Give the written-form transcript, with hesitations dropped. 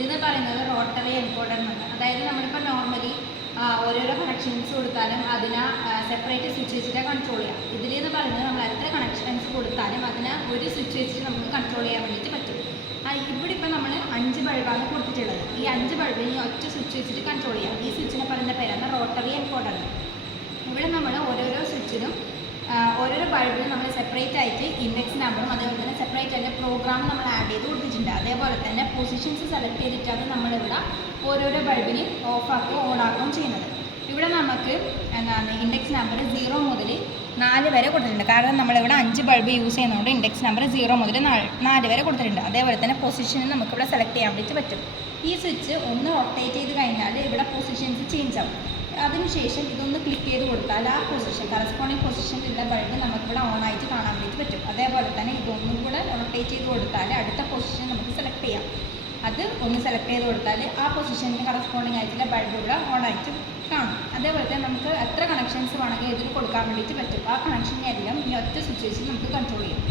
ഇതെന്ന് പറയുന്നത് rotary encoder എന്നാണ്. അതായത് നമ്മളിപ്പോൾ നോർമലി ഓരോരോ കണക്ഷൻസ് കൊടുത്താലും അതിനെ സെപ്പറേറ്റ് സ്വിച്ച് വെച്ചിട്ട് കൺട്രോൾ ചെയ്യാം. ഇതിലെന്ന് പറയുന്നത് നമ്മൾ എത്ര കണക്ഷൻസ് കൊടുത്താലും അതിനെ ഒരു സ്വിച്ച് വെച്ചിട്ട് നമുക്ക് കൺട്രോൾ ചെയ്യാൻ വേണ്ടിയിട്ട് പറ്റും. ഇവിടെ ഇപ്പോൾ നമ്മൾ 5 ബൾബാണ് കൊടുത്തിട്ടുള്ളത്. ഈ 5 ബൾബിന് ഒറ്റ സ്വിച്ച് വെച്ചിട്ട് കൺട്രോൾ ചെയ്യാം. ഈ സ്വിച്ചിനെ പറയുന്ന പേരാണ് റോട്ടറി എൻകോഡർ. ഇവിടെ നമ്മൾ ഓരോരോ സ്വിച്ചിനും ഓരോരോ ബൾബിനും നമ്മൾ സെപ്പറേറ്റ് ആയിട്ട് ഇൻഡെക്സ് നമ്പറും അതേപോലെ തന്നെ സെപ്പറേറ്റ് ആയിട്ട് പ്രോഗ്രാം നമ്മൾ ആഡ് ചെയ്ത് കൊടുത്തിട്ടുണ്ട്. അതേപോലെ തന്നെ പൊസിഷൻസ് സെലക്ട് ചെയ്തിട്ടാണ് നമ്മളിവിടെ ഓരോരോ ബൾബിന് ഓഫാക്കുകയോ ഓണാക്കുകയും ചെയ്യുന്നത്. ഇവിടെ നമുക്ക് എന്താണ് ഇൻഡെക്സ് നമ്പർ 0 മുതൽ 4 വരെ കൊടുത്തിട്ടുണ്ട്. കാരണം നമ്മളിവിടെ 5 ബൾബ് യൂസ് ചെയ്യുന്നതുകൊണ്ട് ഇൻഡെക്സ് നമ്പർ 0 മുതൽ 4 വരെ കൊടുത്തിട്ടുണ്ട്. അതേപോലെ തന്നെ പൊസിഷന് നമുക്കിവിടെ സെലക്ട് ചെയ്യാൻ വേണ്ടിയിട്ട് പറ്റും. ഈ സ്വിച്ച് ഒന്ന് റൊട്ടേറ്റ് ചെയ്ത് കഴിഞ്ഞാൽ ഇവിടെ പൊസിഷൻസ് ചേഞ്ച് ആവും. അതിനുശേഷം ഇതൊന്ന് ക്ലിക്ക് ചെയ്ത് കൊടുത്താൽ ആ പൊസിഷൻ കറസ്പോണ്ടിങ് പൊസിഷനിലുള്ള ബൾബ് നമുക്കിവിടെ ഓണായിട്ട് കാണാൻ വേണ്ടിയിട്ട് പറ്റും. അതേപോലെ തന്നെ ഇതൊന്നും കൂടെ റൊട്ടേറ്റ് ചെയ്ത് കൊടുത്താൽ അടുത്ത പൊസിഷൻ നമുക്ക് സെലക്ട് ചെയ്യാം. അത് ഒന്ന് സെലക്ട് ചെയ്ത് കൊടുത്താൽ ആ പൊസിഷനിന് കറസ്പോണ്ടിങ് ആയിട്ടുള്ള ബൾബ് ഇവിടെ ഓണായിട്ട് കാണും. അതേപോലെ തന്നെ നമുക്ക് എത്ര കണക്ഷൻസ് വേണമെങ്കിൽ ഇതിൽ കൊടുക്കാൻ വേണ്ടിയിട്ട് പറ്റും. ആ കണക്ഷനെല്ലാം ഈ ഒറ്റ സ്വിച്ച് വെച്ച് നമുക്ക് കൺട്രോൾ ചെയ്യാം.